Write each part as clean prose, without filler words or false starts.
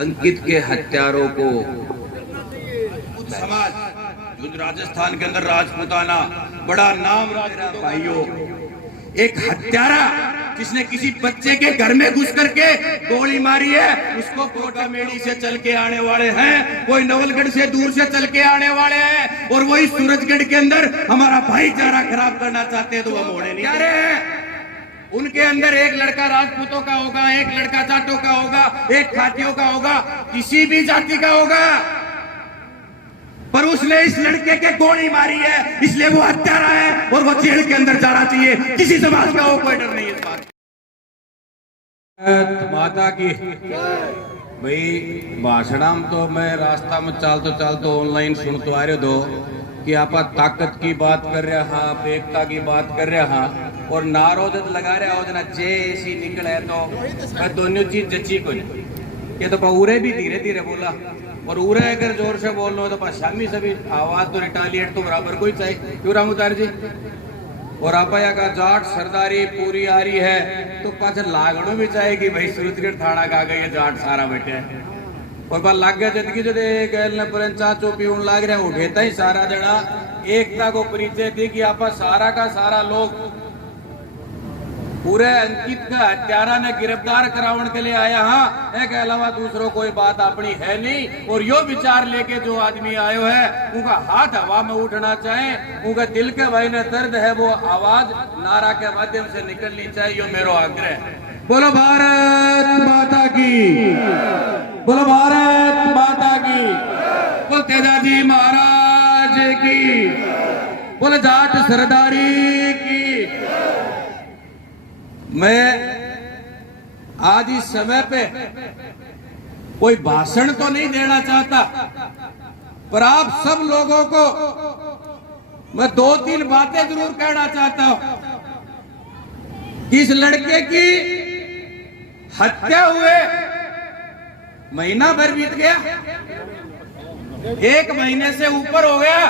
अंकित के हत्यारों को समाज जो राजस्थान के अंदर राजपूताना बड़ा नाम भाइयों, एक हत्यारा जिसने किसी बच्चे के घर में घुस करके गोली मारी है, उसको कोटामेड़ी से चल के आने वाले हैं, कोई नवलगढ़ से दूर से चल के आने वाले हैं, और वही सूरजगढ़ के अंदर हमारा भाईचारा खराब करना चाहते हैं तो वो मोड़े नहीं आ रहे हैं। उनके अंदर एक लड़का राजपूतों का होगा, एक लड़का जाटों का होगा, एक खातियों का होगा, किसी भी जाति का होगा, पर उसने इस लड़के के गोली मारी है, इसलिए वो हत्यारा है और वो जेल के अंदर जाना चाहिए। किसी समाज का वो कोई डर नहीं है इस बात। माता की भाई भाषण तो मैं रास्ता में चालतो ऑनलाइन सुन तो आ रहे दो कि आप ताकत की बात कर रहे हाँ, आप एकता की बात कर रहे हाँ, और नारो जब लगा रहे हो जना जे ऐसी निकले तो दोनों चीज जची को ये तो पूरे भी धीरे धीरे बोला, और उरे अगर जोर से बोल लो तो शामी सभी आवाज तो रिटालिएट तो बराबर कोई चाहिए क्यों रामुदार जी। और आपया का जाट सरदारी पूरी आ रही है तो पाच लागणों भी चाहेगी भाई सूरजगढ़ थाना का गई है जाट सारा बैठे है, और बार लाग गया जिंदगी जो गैल ने पर चाचो पीऊन लाग रहे उठेता ही सारा जड़ा एकता को परिचय थी कि आप सारा का सारा लोग पूरे अंकित का हत्यारा ने गिरफ्तार करावन के लिए आया हाँ, एक अलावा दूसरों कोई बात अपनी है नहीं। और यो विचार लेके जो आदमी आयो है उनका हाथ हवा में उठना चाहे, उनका दिल के भाई ने दर्द है वो आवाज नारा के माध्यम से निकलनी चाहिए, यो मेरो आग्रह है। बोलो भारत माता की, बोलो भारत माता की, बोलो तेजाजी महाराज की, बोलो जाट सरदारी की। मैं आज इस समय पे कोई भाषण तो नहीं देना चाहता, पर आप सब लोगों को मैं दो तीन बातें जरूर कहना चाहता हूं कि इस लड़के की हत्या हुए महीना भर बीत गया, एक महीने से ऊपर हो गया,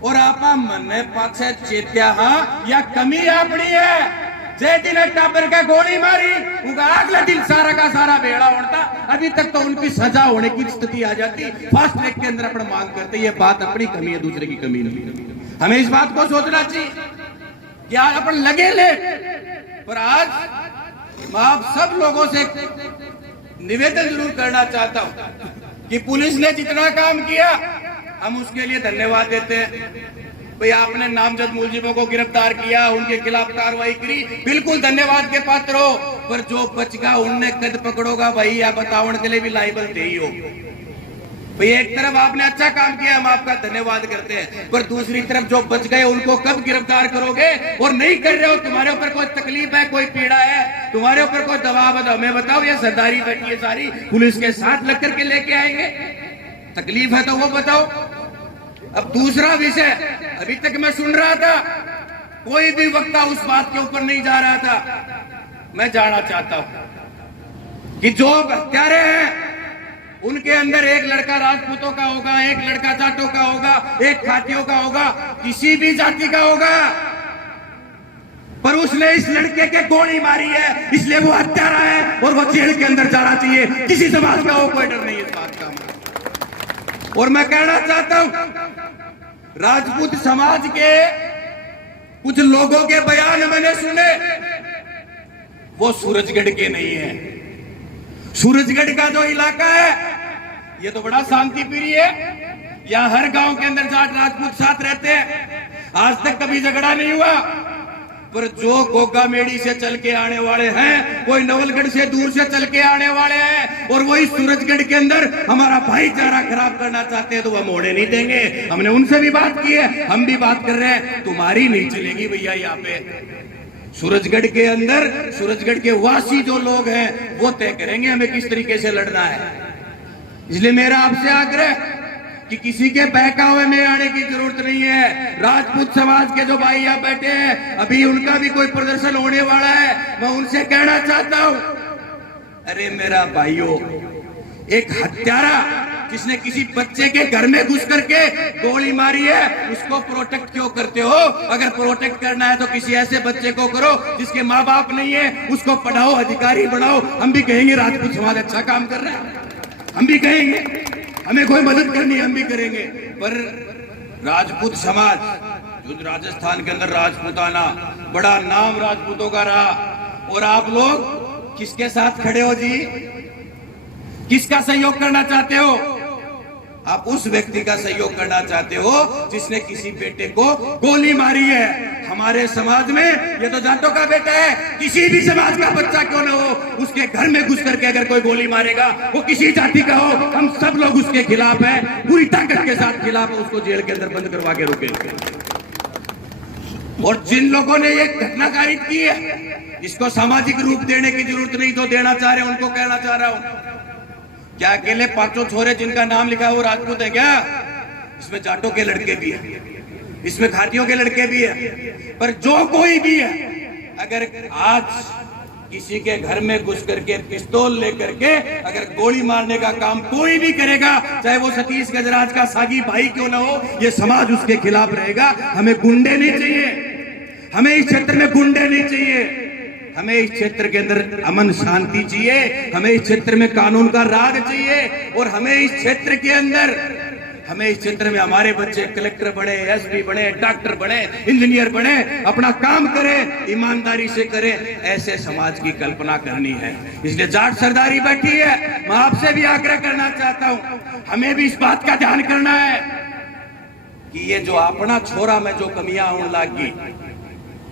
और आप मन में पाछे चेत्या हाँ या कमी अपनी है जे दिन टाबर का गोली मारी उनका अगले दिन सारा का सारा बेड़ा उड़ता, अभी तक तो उनकी सजा होने की स्थिति आ जाती, फास्ट ट्रैक के अंदर अपन मांग करते, ये बात अपनी कमी है दूसरे की कमी नहीं। हमें इस बात को सोचना चाहिए कि यार अपन लगे ले, पर आज मैं आप सब लोगों से निवेदन जरूर करना चाहता हूं कि पुलिस ने जितना काम किया हम उसके लिए धन्यवाद देते हैं। भाई आपने नामजद मुलजिमों को गिरफ्तार किया, उनके खिलाफ कार्रवाई करी, बिल्कुल धन्यवाद के पात्र हो, पर जो बच गया उनने कद पकड़ोगा भाई या बतावन के लिए भी लाइबल थे ही हो भाई। एक तरफ आपने अच्छा काम किया, हम आपका धन्यवाद करते हैं, पर दूसरी तरफ जो बच गए उनको कब गिरफ्तार करोगे? और नहीं कर रहे हो, तुम्हारे ऊपर कोई तकलीफ है, कोई पीड़ा है, तुम्हारे ऊपर कोई दबाव है तो हमें बताओ, या सरदारी बैठी है सारी पुलिस के साथ लग करके लेके आएंगे? तकलीफ है तो वो बताओ। अब दूसरा विषय, अभी तक मैं सुन रहा था कोई भी वक्ता उस बात के ऊपर नहीं जा रहा था, मैं जाना चाहता हूं कि जो हत्यारे हैं उनके अंदर एक लड़का राजपूतों का होगा, एक लड़का जाटों का होगा, एक खातियों का होगा, किसी भी जाति का होगा, पर उसने इस लड़के के गोली मारी है, इसलिए वो हत्यारा है और वो जेल के अंदर जाना चाहिए। किसी समाज का वो कोई डर नहीं है इस बात का। और मैं कहना चाहता हूं राजपूत समाज के कुछ लोगों के बयान मैंने सुने, वो सूरजगढ़ के नहीं है। सूरजगढ़ का जो इलाका है ये तो बड़ा शांति प्रिय है, यहाँ हर गांव के अंदर जाट राजपूत साथ रहते हैं, आज तक कभी झगड़ा नहीं हुआ। पर जो गोगामेड़ी से चल के आने वाले हैं, कोई नवलगढ़ से दूर से चल के आने वाले हैं, और वही सूरजगढ़ के अंदर हमारा भाईचारा खराब करना चाहते हैं तो वह मोड़े नहीं देंगे। हमने उनसे भी बात की है, हम भी बात कर रहे हैं, तुम्हारी नहीं चलेगी भैया। यहाँ पे सूरजगढ़ के अंदर सूरजगढ़ के वासी जो लोग हैं वो तय करेंगे हमें किस तरीके से लड़ना है। इसलिए मेरा आपसे आग्रह कि किसी के बहकावे में आने की जरूरत नहीं है। राजपूत समाज के जो भाई यहाँ बैठे हैं, अभी उनका भी कोई प्रदर्शन होने वाला है, मैं उनसे कहना चाहता हूं, अरे मेरा भाइयों, एक हत्यारा जिसने किसी बच्चे के घर में घुस करके गोली मारी है उसको प्रोटेक्ट क्यों करते हो? अगर प्रोटेक्ट करना है तो किसी ऐसे बच्चे को करो जिसके माँ बाप नहीं है, उसको पढ़ाओ, अधिकारी बनाओ। हम भी कहेंगे राजपूत समाज अच्छा काम कर रहा है, हम भी कहेंगे, हमें कोई मदद करनी है हम भी करेंगे। पर राजपूत समाज जो राजस्थान के अंदर राजपूताना बड़ा नाम राजपूतों का रहा, और आप लोग किसके साथ खड़े हो जी? किसका सहयोग करना चाहते हो? आप उस व्यक्ति का सहयोग करना चाहते हो जिसने किसी बेटे को गोली मारी है। हमारे समाज में ये तो जाटों का बेटा है, किसी भी समाज का बच्चा क्यों ना हो, उसके घर में घुस करके अगर कोई गोली मारेगा, वो किसी जाति का हो, हम सब लोग उसके खिलाफ हैं, पूरी ताकत के साथ खिलाफ है, उसको जेल के अंदर बंद करवा के रोकेंगे। और जिन लोगों ने ये घटना कारित की है, इसको सामाजिक रूप देने की जरूरत नहीं, तो देना चाह रहे हैं उनको कहना चाह रहा हूं, क्या अकेले पांचों छोरे जिनका नाम लिखा है वो राजपूत है क्या? इसमें जाटों के लड़के भी है, इसमें खाटियों के लड़के भी है। पर जो कोई भी है, अगर आज किसी के घर में घुस करके पिस्तौल लेकर के अगर गोली मारने का काम कोई भी करेगा, चाहे वो सतीश गजराज का सागी भाई क्यों ना हो, ये समाज उसके खिलाफ रहेगा। हमें गुंडे नहीं चाहिए, हमें इस क्षेत्र में गुंडे नहीं चाहिए, हमें इस क्षेत्र के अंदर अमन शांति चाहिए, हमें इस क्षेत्र में कानून का राज चाहिए, और हमें इस क्षेत्र के अंदर, हमें इस क्षेत्र में हमारे बच्चे कलेक्टर बने, एसपी बने, डॉक्टर बने, इंजीनियर बने, अपना काम करें, ईमानदारी से करें, ऐसे समाज की कल्पना करनी है। इसलिए जाट सरदारी बैठी है, मैं आपसे भी आग्रह करना चाहता हूं, हमें भी इस बात का ध्यान करना है कि ये जो अपना छोरा में जो कमियां होने लगी,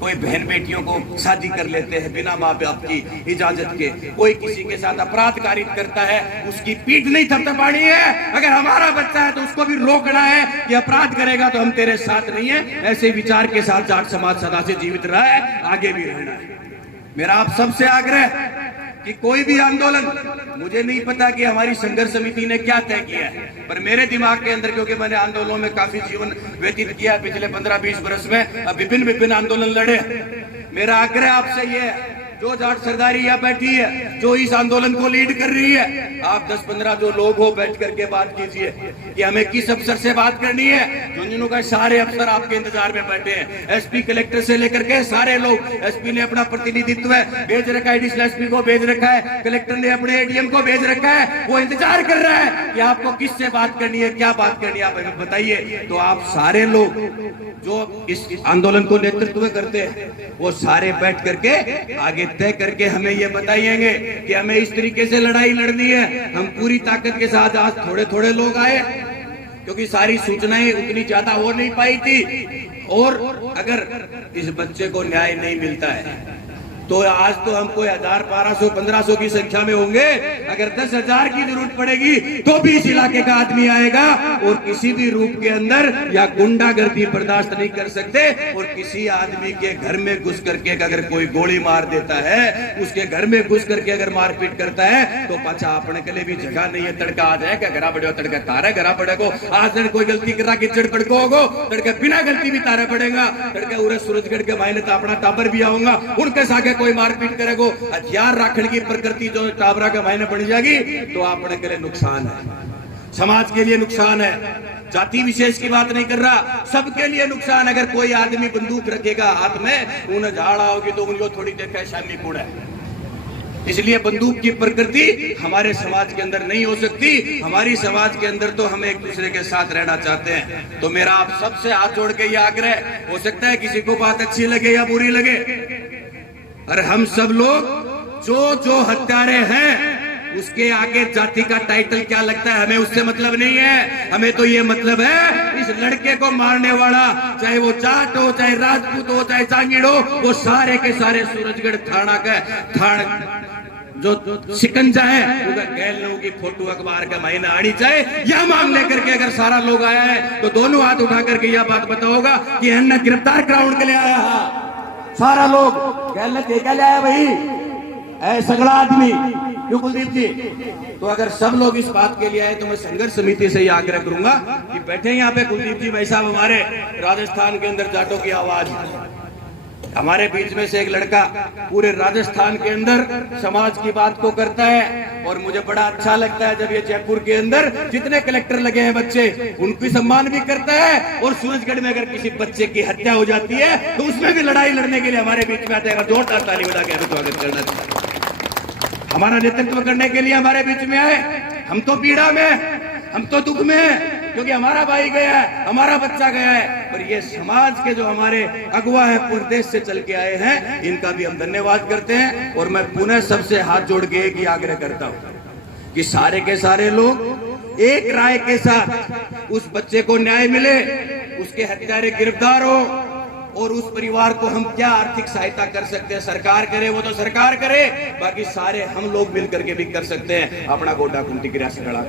कोई बहन बेटियों को शादी कर लेते हैं बिना माँ बाप की इजाजत के, कोई किसी के साथ अपराध कारित करता है, उसकी पीठ नहीं थपथपानी है। अगर हमारा बच्चा है तो उसको भी रोकना है कि अपराध करेगा तो हम तेरे साथ नहीं है। ऐसे विचार के साथ जाट समाज सदा से जीवित रहा है, आगे भी रहना है। मेरा आप सबसे आग्रह कि कोई भी आंदोलन, मुझे नहीं पता कि हमारी संघर्ष समिति ने क्या तय किया है, पर मेरे दिमाग के अंदर, क्योंकि मैंने आंदोलनों में काफी जीवन व्यतीत किया पिछले 15-20 वर्ष में, विभिन्न आंदोलन लड़े, मेरा आग्रह आपसे ये है, जो जाट सरदारी यहाँ बैठी है, जो इस आंदोलन को लीड कर रही है, आप 10-15 जो लोग हो बैठ करके बात कीजिए कि हमें किस अफसर से बात करनी है। झुंझुनू का सारे अफसर आपके इंतजार में बैठे हैं, एसपी कलेक्टर से लेकर के सारे लोग। एसपी ने अपना प्रतिनिधित्व भेज रखा है, एडिशनल एसपी को भेज रखा है, कलेक्टर ने अपने एडीएम को भेज रखा है, वो इंतजार कर रहा है कि आपको किससे बात करनी है, क्या बात करनी है, आप हमें बताइए। तो आप सारे लोग जो इस आंदोलन को नेतृत्व करते हैं, वो सारे बैठ करके आगे तय करके हमें ये बताइएंगे कि हमें इस तरीके से लड़ाई लड़नी है। हम पूरी ताकत के साथ, आज थोड़े थोड़े लोग आए क्योंकि सारी सूचनाएं उतनी ज्यादा हो नहीं पाई थी, और अगर इस बच्चे को न्याय नहीं मिलता है तो आज तो हम कोई 1000, 1200, 1500 की संख्या में होंगे, अगर 10,000 की जरूरत पड़ेगी तो भी इस इलाके का आदमी आएगा, और किसी भी रूप के अंदर या गुंडागर्दी बर्दाश्त नहीं कर सकते। और किसी आदमी के घर में घुस करके अगर कोई गोली मार देता है, उसके घर में घुस करके अगर मारपीट करता है, तो पाछा अपने के लिए भी जगह नहीं है। तड़का आ जाए क्या घरा पड़े, तड़का तारा घरा पड़ेगो, आज दिन कोई गलती करा कि चढ़ पड़को होगो, तड़का बिना गलती भी तारा पड़ेगा, तड़का उरे सूरजगढ़ के मायने तो अपना टाबर भी आऊंगा, उनके साथ कोई मारपीट करेगो, हथियार रखने की प्रकृति जो टाबरा के मायने पड़ जाएगी, तो अपने के लिए नुकसान है, समाज के लिए नुकसान है। जाति विशेष की बात नहीं कर रहा, सबके लिए नुकसान। अगर कोई आदमी बंदूक रखेगा हाथ में, उन्हें झाड़ा होगी तो उनको थोड़ी देखा शामी कूड़ा है। इसलिए बंदूक की प्रकृति हमारे समाज के अंदर नहीं हो सकती। हमारी समाज के अंदर तो हम एक दूसरे के साथ रहना चाहते हैं। तो मेरा आप सबसे हाथ जोड़ के ये आग्रह, हो सकता है किसी को बात अच्छी लगे या बुरी लगे, और हम सब लोग जो हत्यारे हैं उसके आगे जाति का टाइटल क्या लगता है, हमें उससे मतलब नहीं है। हमें तो ये मतलब है इस लड़के को मारने वाला, चाहे वो जाट हो, चाहे राजपूत हो, चाहे जांगीड़ हो, वो सारे के सारे सूरजगढ़ थाना का जो शिकंजा है उधर गैल लोगों की फोटो अखबार का महीना आनी चाहे, यह मांग लेकर के अगर सारा लोग आया है तो दोनों हाथ उठा करके यह बात बताओगा कि अन्ना गिरफ्तार ग्राउंड के लिए आया है। सारा लोग गैल ने देखा ले आया भाई, ऐ सगड़ा आदमी क्यों कुलदीप जी। तो अगर सब लोग इस बात के लिए आए तो मैं संघर्ष समिति से ही आग्रह करूंगा कि बैठे यहाँ पे कुलदीप जी भाई साहब, हमारे राजस्थान के अंदर जाटों की आवाज, हमारे बीच में से एक लड़का पूरे राजस्थान के अंदर समाज की बात को करता है और मुझे बड़ा अच्छा लगता है जब ये जयपुर के अंदर जितने कलेक्टर लगे हैं बच्चे उनकी सम्मान भी करता है और सूरजगढ़ में अगर किसी बच्चे की हत्या हो जाती है तो उसमें भी लड़ाई लड़ने के लिए हमारे बीच में आते हैं। जोरदार ताली बजा के स्वागत करना चाहिए। हमारा नेतृत्व करने के लिए हमारे बीच में आए। हम तो पीड़ा में, हम तो दुख में, क्योंकि हमारा भाई गया है, हमारा बच्चा गया है। और ये समाज के जो हमारे अगुवा है प्रदेश से चल के आए हैं, इनका भी हम धन्यवाद करते हैं। और मैं पुनः सबसे हाथ जोड़ के एक ही आग्रह करता हूं कि सारे के सारे लोग एक राय के साथ उस बच्चे को न्याय मिले, उसके हत्यारे गिरफ्तार हो और उस परिवार को हम क्या आर्थिक सहायता कर सकते हैं, सरकार करे वो तो सरकार करे, बाकी सारे हम लोग मिलकर के भी कर सकते हैं। अपना गोटा कुंती गिरा से खड़ा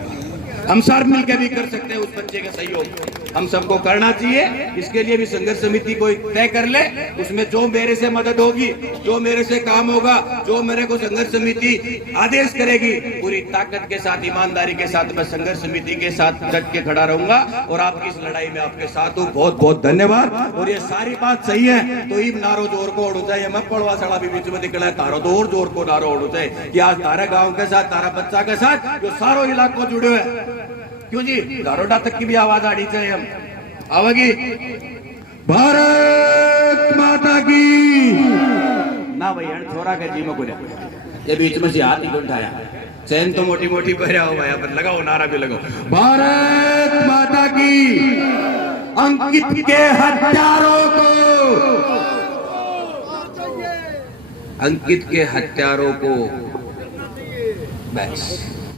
हम सब मिलकर भी कर सकते हैं उस बच्चे का सहयोग। हम सबको करना चाहिए। इसके लिए भी संघर्ष समिति को तय कर ले, उसमें जो मेरे से मदद होगी, जो मेरे से काम होगा, जो मेरे को संघर्ष समिति आदेश करेगी, पूरी ताकत के साथ, ईमानदारी के साथ मैं संघर्ष समिति के साथ डट के खड़ा रहूंगा और आपकी इस लड़ाई में आपके साथ हूँ। बहुत बहुत धन्यवाद। और ये सारी बात सही है तो ही नारो जोर को ओढ़ जाए। मैं पड़वा सड़ा भी बीच में निकला है, तारो तो और जोर को नारो ओढ़ जाए कि आज तारा गाँव के साथ, तारा बच्चा के साथ जो सारो इलाकों जुड़े है। क्यों जी, दारोडा तक की भी आवाज आनी चाहिए। हम आवागी भारत माता की ना भैया थोड़ा कर जी में को ये बीच में से हाथ ही उठाया। चैन तो मोटी मोटी पहरा हो भैया, पर लगाओ नारा भी लगाओ। भारत माता की। अंकित के हत्यारों को, अंकित के हत्यारों को बस